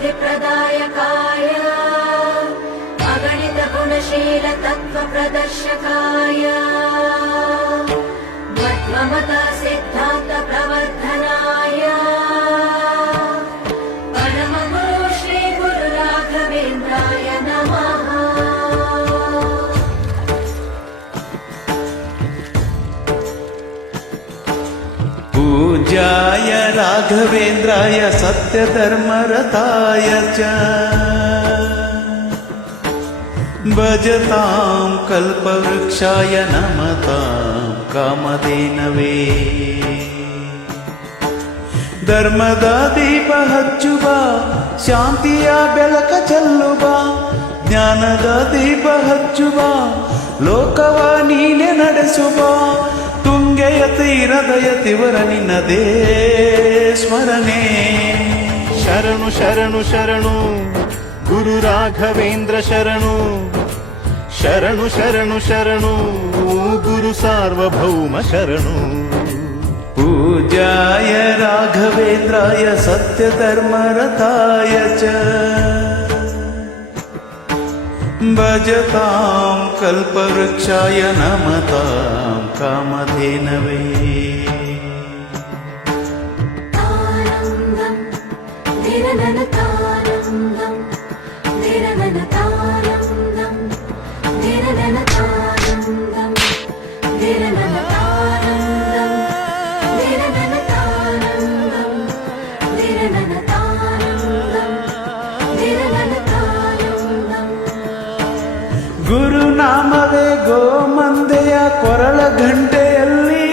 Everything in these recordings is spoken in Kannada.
सिद्धिप्रदायकाय अगणितगुणशील तत्त्वप्रदर्शकाय मध्वमत सिद्धान्त प्रवर्धनाय परमगुरु श्री गुरु राघवेन्द्राय नमः। पूज्याय राघवेन्द्राय सत्यधर्मरताय च भजतां कल्पवृक्षाय नमतां कामधेनवे। ಧರ್ಮದ ದೀಪ ಹಚ್ಚುವ ಶಾಂತಿಯ ಬೆಳಕ ಚೆಲ್ಲುವ ಜ್ಞಾನದ ದೀಪ ಹಚ್ಚುವ ಲೋಕವ ನೀನೆ ನಡೆಸುವ ತುಂಗೆಯ ತೀರದ ಯತಿವರ ನಿನ್ನದೇ ಸ್ಮರಣೆ. ಶರಣು ಶರಣು ಶರಣು ಗುರು ರಾಘವೇಂದ್ರ ಶರಣು ಶರಣು ಶರಣು ಶರಣು ಗುರು ಸಾರ್ವಭೌಮ ಶರಣು. पूज्याय राघवेन्द्राय सत्यधर्मरताय च भजतां कल्पवृक्षाय नमतां कामधेनवे. ಗುರುನಾಮವೇ ಗೋಮಂದೆಯ ಕೊರಳ ಘಂಟೆಯಲ್ಲಿ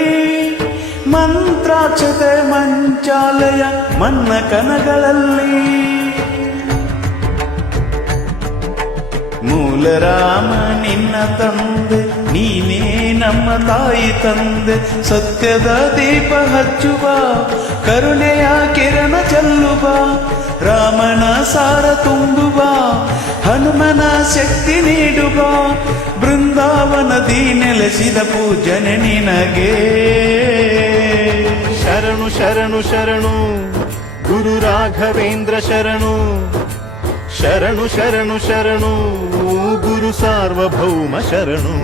ಮಂತ್ರಾಕ್ಷತೆ ಮಂಚಾಲಯ ಮನ್ನ ಕನಗಳಲ್ಲಿ ಮೂಲರಾಮ ನಿನ್ನ ತಂದೆ ನೀನೇ ನಮ್ಮ ತಾಯಿ ತಂದೆ. ಸತ್ಯದ ದೀಪ ಹಚ್ಚುವ ಕರುಣೆಯ ಕಿರಣ ಚೆಲ್ಲುವ ರಾಮನ ಸಾರ ತುಂಬುವ ಹನುಮನ ಶಕ್ತಿ ನೀಡುವ ಬೃಂದಾವನದಿ ನೆಲೆಸಿದ ಪೂಜನೆ ನಿನಗೆ. ಶರಣು ಶರಣು ಶರಣು ಗುರು ರಾಘವೇಂದ್ರ ಶರಣು ಶರಣು ಶರಣು ಶರಣು ಗುರು ಸಾರ್ವಭೌಮ ಶರಣು.